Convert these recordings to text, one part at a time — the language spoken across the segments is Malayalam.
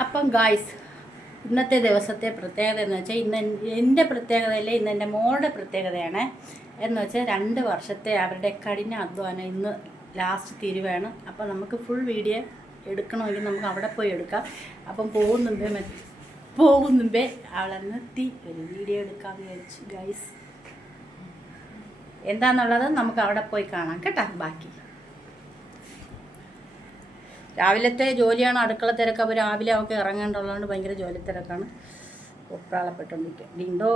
അപ്പം ഗായ്സ് ഇന്നത്തെ ദിവസത്തെ പ്രത്യേകത എന്ന് വെച്ചാൽ ഇന്ന് എൻ- എന്റെ പ്രത്യേകതയല്ല ഇന്ന് എന്റെ മോളുടെ പ്രത്യേകതയാണ്. എന്ന് വെച്ചാൽ രണ്ട് വർഷത്തെ അവരുടെ കഠിന അധ്വാനം ഇന്ന് ലാസ്റ്റ് തീരുവാണ്. അപ്പം നമുക്ക് ഫുൾ വീഡിയോ എടുക്കണമെങ്കിൽ നമുക്ക് അവിടെ പോയി എടുക്കാം. അപ്പം പോകുന്നുമ്പേ മുമ്പേ മെ- പോകും മുമ്പേ അവളെ നിർത്തി ഒരു വീഡിയോ എടുക്കാൻ വിചാരിച്ചു ഗൈസ് എന്താണെന്നുള്ളത് നമുക്ക് അവിടെ പോയി കാണാം കേട്ടോ ബാക്കി. രാവിലത്തെ ജോലിയാണ് അടുക്കള തിരക്ക്. അപ്പോൾ രാവിലെ അവൾക്ക് ഇറങ്ങേണ്ടുള്ളതുകൊണ്ട് ഭയങ്കര ജോലി തിരക്കാണ്. ഒപ്രാളപ്പെട്ടുകൊണ്ടിരിക്കുക ഡിണ്ടോ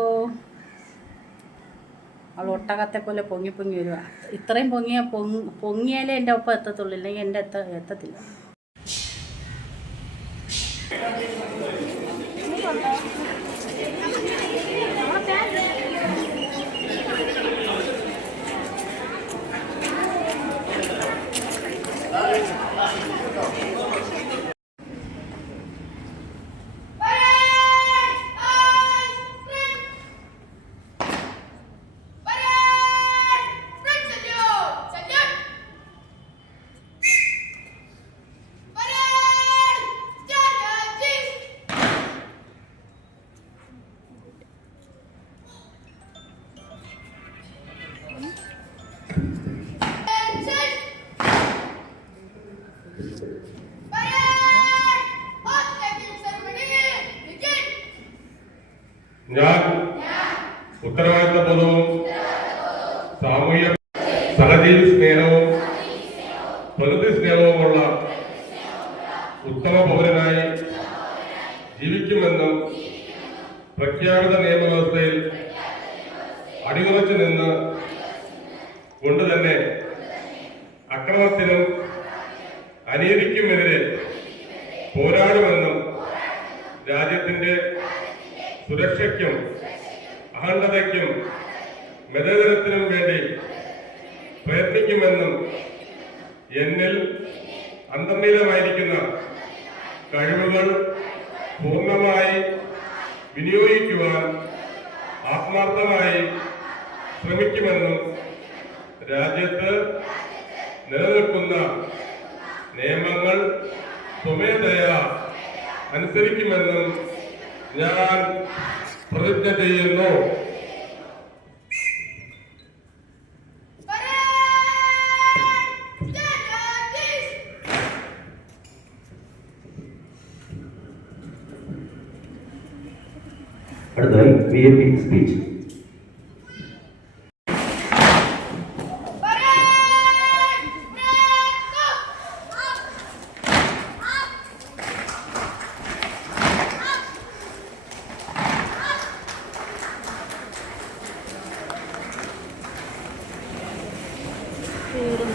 അവൾ ഒട്ടകത്തെ പോലെ പൊങ്ങി പൊങ്ങി വരുക ഇത്രയും പൊങ്ങിയ പൊങ്ങി പൊങ്ങിയാലേ എന്റെ ഒപ്പം എത്തത്തുള്ളൂ. ഇല്ലെങ്കിൽ എന്റെ എത്ത എത്തത്തില്ല. ഞാൻ ഉത്തരവാദിത്തബോധവും സാമൂഹ്യ സഹജീവി സ്നേഹവും പ്രകൃതി സ്നേഹവുമുള്ള ഉത്തമ പൗരനായി ജീവിക്കുമെന്നും പ്രഖ്യാപിത നിയമവ്യവസ്ഥയിൽ അടിയുറച്ചു നിന്ന് കൊണ്ടുതന്നെ അക്രമത്തിനും അനീതിക്കുമെതിരെ പോരാടുമെന്നും രാജ്യത്തിന്റെ സുരക്ഷയ്ക്കും അഖണ്ഡതയ്ക്കും മെതേതരത്തിനും വേണ്ടി പ്രയത്നിക്കുമെന്നും എന്നിൽ അന്തർലീനമായിരിക്കുന്ന കഴിവുകൾ പൂർണമായി വിനിയോഗിക്കുവാൻ ആത്മാർത്ഥമായി ശ്രമിക്കുമെന്നും രാജ്യത്ത് നിലനിൽക്കുന്ന നിയമങ്ങൾ സ്വമേധയാ അനുസരിക്കുമെന്നും ഞാൻ പ്രതിജ്ഞ ചെയ്യുന്നു. അടുത്തതായി പി എ പി സ്പീച്ച് വീടും